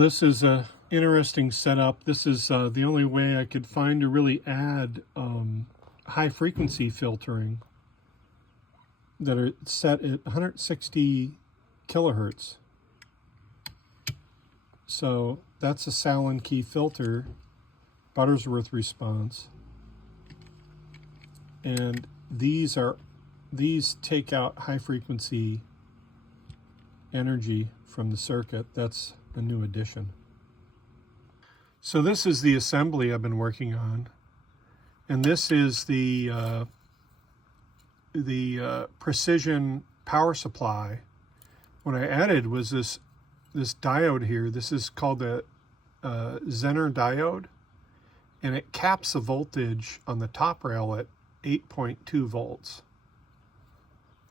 this is a interesting setup. This is the only way I could find to really add high frequency filtering that are set at 160 kilohertz. So that's a Sallen-Key filter, Butterworth response, and these take out high frequency energy from the circuit. That's a new addition. So this is the assembly I've been working on, and this is the precision power supply. What I added was this diode here. This is called a Zener diode, and it caps the voltage on the top rail at 8.2 volts.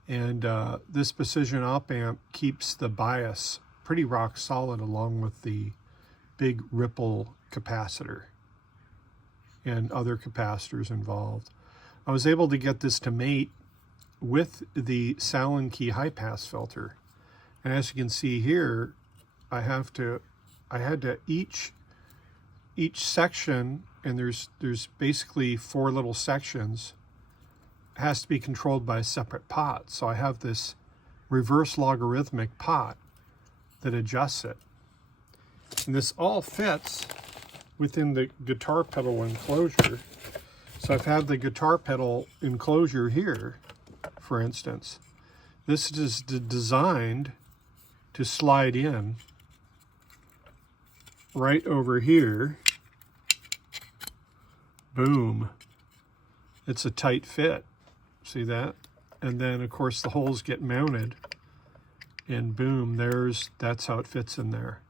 And this precision op amp keeps the bias pretty rock solid, along with the big ripple capacitor and other capacitors involved. I was able to get this to mate with the Sallen-Key high pass filter, and as you can see here, I had to each section, and there's basically 4 little sections, has to be controlled by a separate pot. So I have this reverse logarithmic pot that adjusts it. And this all fits within the guitar pedal enclosure. So I've had the guitar pedal enclosure here, for instance. This is designed to slide in right over here. Boom. It's a tight fit. See that? And then of course the holes get mounted, and boom, that's how it fits in there.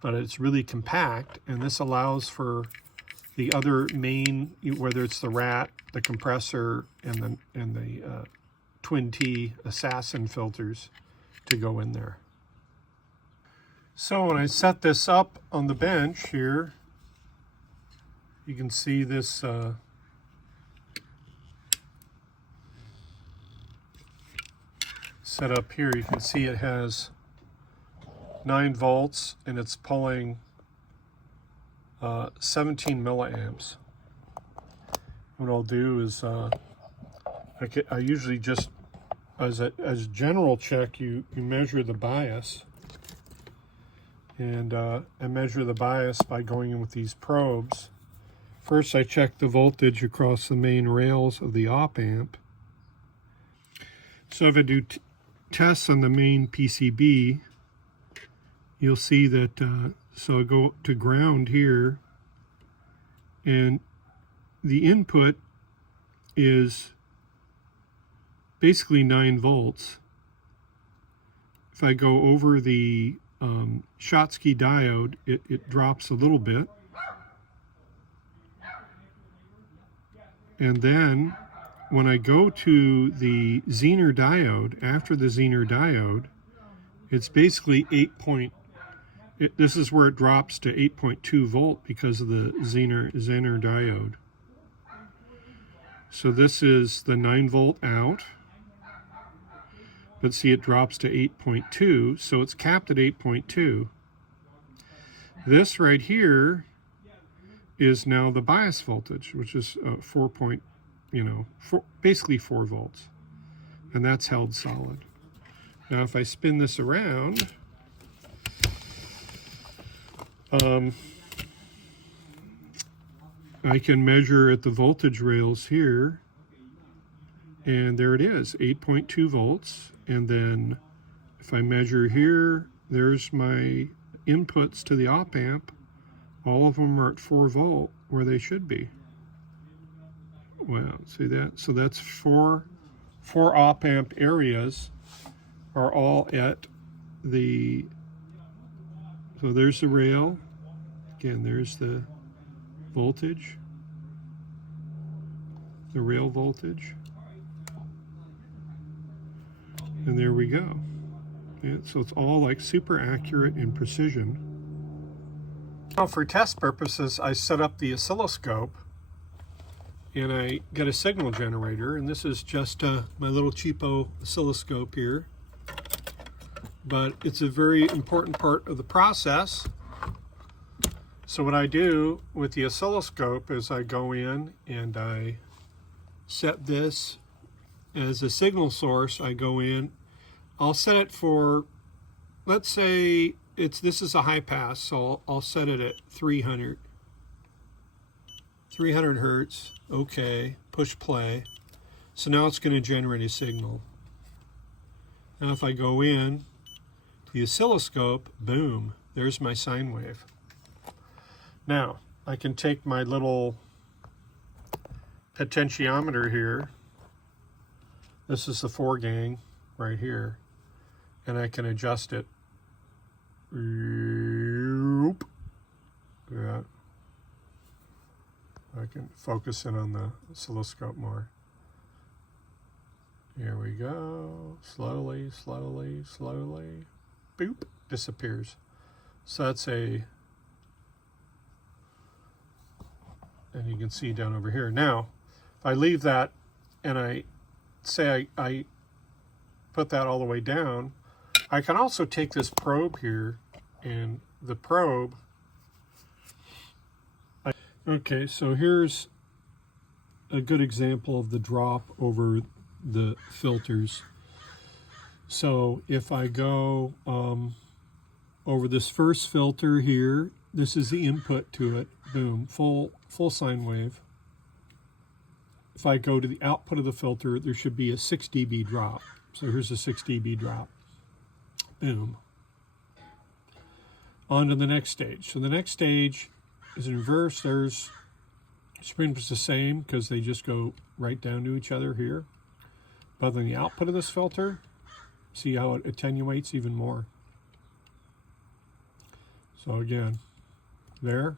But it's really compact, and this allows for the other main, whether it's the Rat, the compressor, and the Twin T Assassin filters, to go in there. So when I set this up on the bench here, you can see this set up here. You can see it has 9 volts, and it's pulling 17 milliamps. What I'll do is I usually just, as a general check, you measure the bias, and I measure the bias by going in with these probes. First I check the voltage across the main rails of the op amp. So if I do tests on the main PCB, you'll see that, so I go to ground here, and the input is basically 9 volts. If I go over the Schottky diode, it drops a little bit. And then when I go to the Zener diode, after the Zener diode, it's basically this is where it drops to 8.2 volt because of the Zener diode. So this is the 9 volt out. But see, it drops to 8.2, so it's capped at 8.2. This right here is now the bias voltage, which is basically 4 volts, and that's held solid. Now if I spin this around, I can measure at the voltage rails here, and there it is, 8.2 volts. And then if I measure here, there's my inputs to the op amp. All of them are at 4 volt where they should be. Wow, see that? So that's four op amp areas are all at the, so there's the rail. Again, there's the voltage, the rail voltage. And there we go. Yeah, so it's all like super accurate and precision. Now for test purposes, I set up the oscilloscope, and I get a signal generator, and this is just my little cheapo oscilloscope here. But it's a very important part of the process. So what I do with the oscilloscope is I go in and I set this as a signal source. I go in, I'll set it for, let's say this is a high pass, so I'll set it at 300 hertz. Okay, push play. So now it's going to generate a signal. Now if I go in to the oscilloscope, boom, there's my sine wave. Now I can take my little potentiometer here. This is the 4-gang right here, and I can adjust it. Yeah. I can focus in on the oscilloscope more. Here we go. Slowly, slowly, slowly. Boop. Disappears. So that's and you can see down over here. Now, if I leave that and I say I put that all the way down, I can also take this probe here, and the probe, okay, so here's a good example of the drop over the filters. So if I go over this first filter here, this is the input to it, boom, full sine wave. If I go to the output of the filter, there should be a 6 dB drop. So here's a 6 dB drop. Boom. On to the next stage. So the next stage is in reverse. There's pretty the same because they just go right down to each other here. But then the output of this filter, see how it attenuates even more. So again, there.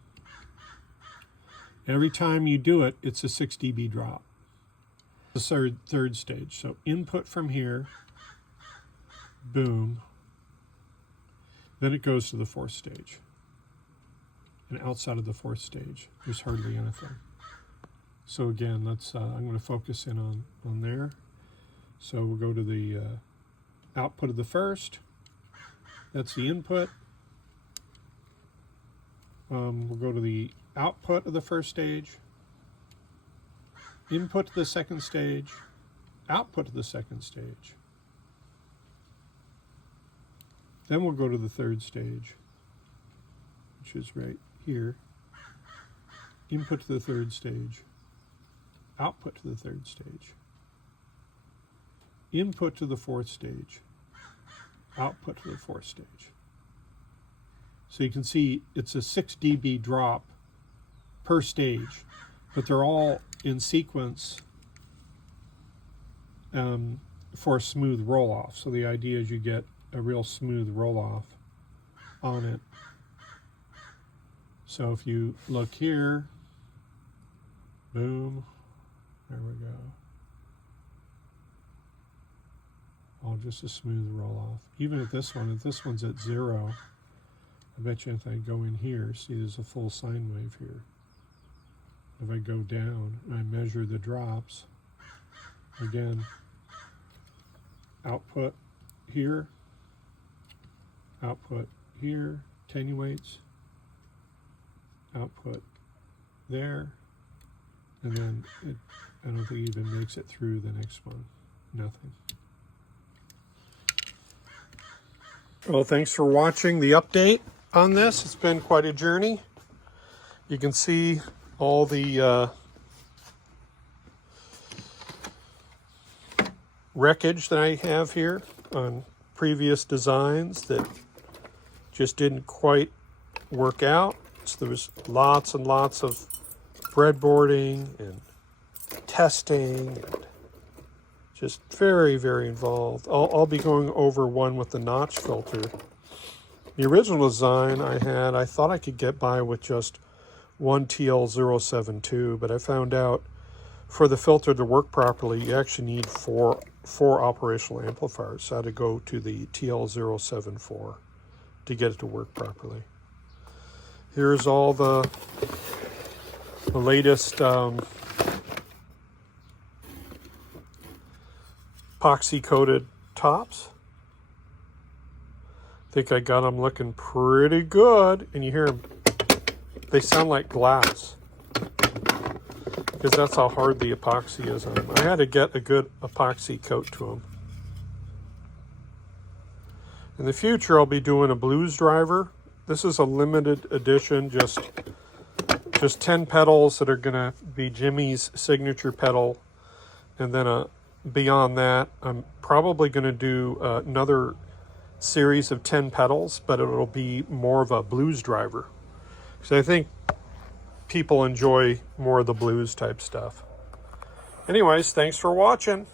Every time you do it, it's a 6 dB drop. The third stage. So input from here, boom. Then it goes to the 4th stage. And outside of the 4th stage, there's hardly anything. So again, let's. I'm going to focus in on there. So we'll go to the output of the first. That's the input. We'll go to the output of the first stage. Input to the second stage. Output to the second stage. Then we'll go to the 3rd stage, which is right here. Input to the 3rd stage. Output to the 3rd stage. Input to the 4th stage. Output to the 4th stage. So you can see it's a 6 dB drop per stage, but they're all in sequence for a smooth roll-off. So the idea is you get a real smooth roll-off on it. So if you look here, boom, there we go. All just a smooth roll-off. Even at this one, if this one's at 0, I bet you if I go in here, see there's a full sine wave here. If I go down and I measure the drops, again, output here, output here, attenuates, output there, and then I don't think it even makes it through the next one. Nothing. Well, thanks for watching the update on this. It's been quite a journey. You can see all the wreckage that I have here on previous designs that just didn't quite work out. So there was lots and lots of breadboarding and testing and just very, very involved. I'll be going over one with the notch filter. The original design I thought I could get by with just one TL072, but I found out for the filter to work properly, you actually need four operational amplifiers. So I had to go to the TL074 to get it to work properly. Here's all the latest epoxy coated tops. I think I got them looking pretty good, and you hear them they sound like glass, because that's how hard the epoxy is on them. I had to get a good epoxy coat to them. In the future, I'll be doing a blues driver. This is a limited edition, just 10 pedals that are gonna be Jimmy's signature pedal. And then beyond that, I'm probably gonna do another series of 10 pedals, but it'll be more of a blues driver. So I think people enjoy more of the blues type stuff. Anyways, thanks for watching.